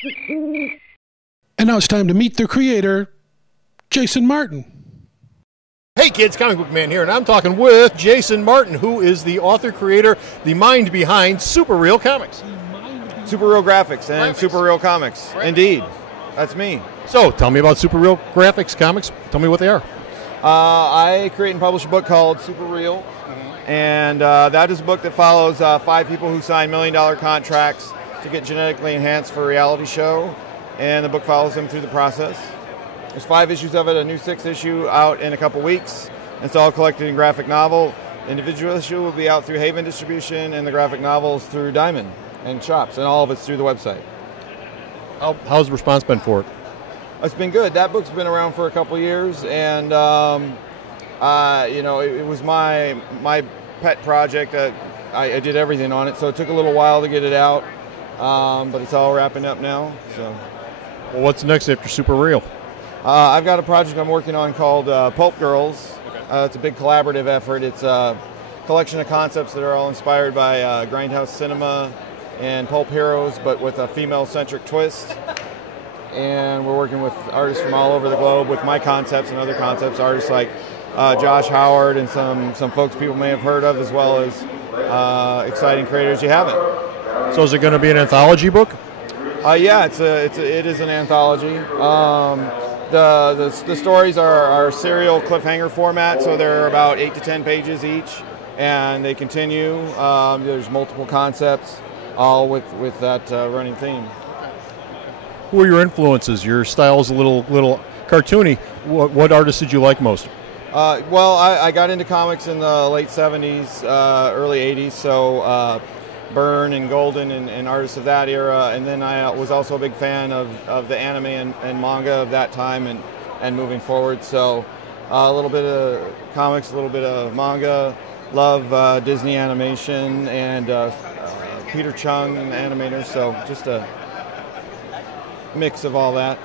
And now it's time to meet the creator, Jason Martin. Hey kids, Comic Book Man here, and I'm talking with Jason Martin, who is the author, creator, the mind behind Super Real Comics. Super Real Graphics and Super Real Comics. Right. Indeed. That's me. So, tell me about Super Real Graphics Comics. Tell me what they are. I create and publish a book called Super Real, and that is a book that follows 5 people who sign $1 million contracts to get genetically enhanced for a reality show, and the book follows them through the process. There's 5 issues of it, a new 6th issue out in a couple weeks. It's all collected in graphic novel. Individual issue will be out through Haven Distribution, and the graphic novels through Diamond and shops, and all of it's through the website. How's the response been for it? It's been good. That book's been around for a couple years, and you know, it was my pet project. I did everything on it, so it took a little while to get it out, but it's all wrapping up now. So, well, what's next after Super Real? I've got a project I'm working on called Pulp Girls. It's a big collaborative effort. It's a collection of concepts that are all inspired by Grindhouse Cinema and Pulp Heroes, but with a female-centric twist. And we're working with artists from all over the globe with my concepts and other concepts, artists like Josh Howard and some folks people may have heard of, as well as exciting creators you haven't. So is it going to be an anthology book? Yeah, it is an anthology. The stories are serial cliffhanger format, so they're about 8 to 10 pages each, and they continue. There's multiple concepts, all with that running theme. Who are your influences? Your style is a little cartoony. What artists did you like most? Well, I got into comics in the late 70s, early 80s, so Byrne and Golden and artists of that era, and then I was also a big fan of the anime and manga of that time and moving forward. So a little bit of comics, a little bit of manga. Love Disney animation and Peter Chung, animator, so just a mix of all that.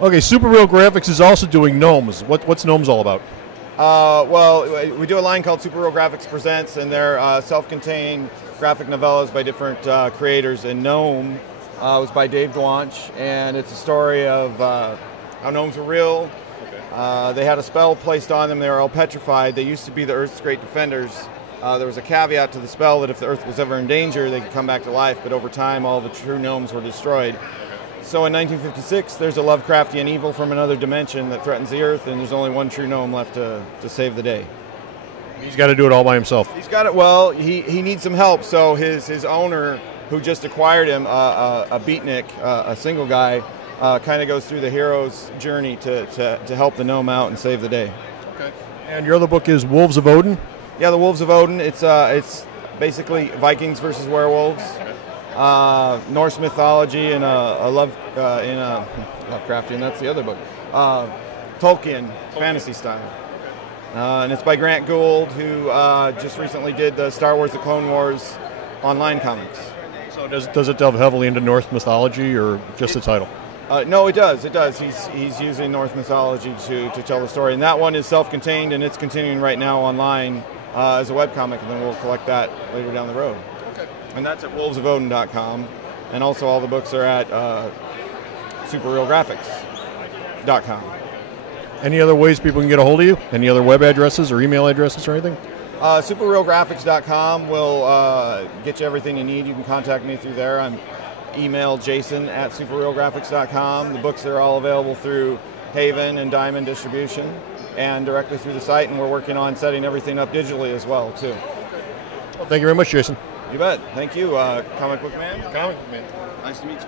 Okay, Super Real Graphics is also doing Gnomes. What's Gnomes all about? Well, we do a line called Super Real Graphics Presents, and they're self-contained graphic novellas by different creators. And Gnome was by Dave Dwanch, and it's a story of how gnomes were real. They had a spell placed on them. They were all petrified. They used to be the Earth's great defenders. There was a caveat to the spell that if the Earth was ever in danger, they could come back to life, but over time all the true gnomes were destroyed. So in 1956, there's a Lovecraftian evil from another dimension that threatens the Earth, and there's only one true gnome left to save the day. He's got to do it all by himself. He's got it. Well, he needs some help. So his owner, who just acquired him, a beatnik, a single guy, kind of goes through the hero's journey to help the gnome out and save the day. Okay. And your other book is Wolves of Odin? Yeah, the Wolves of Odin. It's basically Vikings versus werewolves. Norse mythology and a Lovecraftian, that's the other book, Tolkien fantasy style. And it's by Grant Gould, who just recently did the Star Wars: The Clone Wars online comics. So does it delve heavily into Norse mythology, or just the title? No, it does. It does. He's using Norse mythology to tell the story, and that one is self-contained, and it's continuing right now online as a webcomic, and then we'll collect that later down the road. And that's at wolvesofodin.com, and also all the books are at superrealgraphics.com. Any other ways people can get a hold of you? Any other web addresses or email addresses or anything? Superrealgraphics.com will get you everything you need. You can contact me through there. I'm email jason@superrealgraphics.com. The books are all available through Haven and Diamond Distribution and directly through the site, and we're working on setting everything up digitally as well, too. Well, thank you very much, Jason. You bet. Thank you, Comic Book Man. Comic Book Man. Nice to meet you.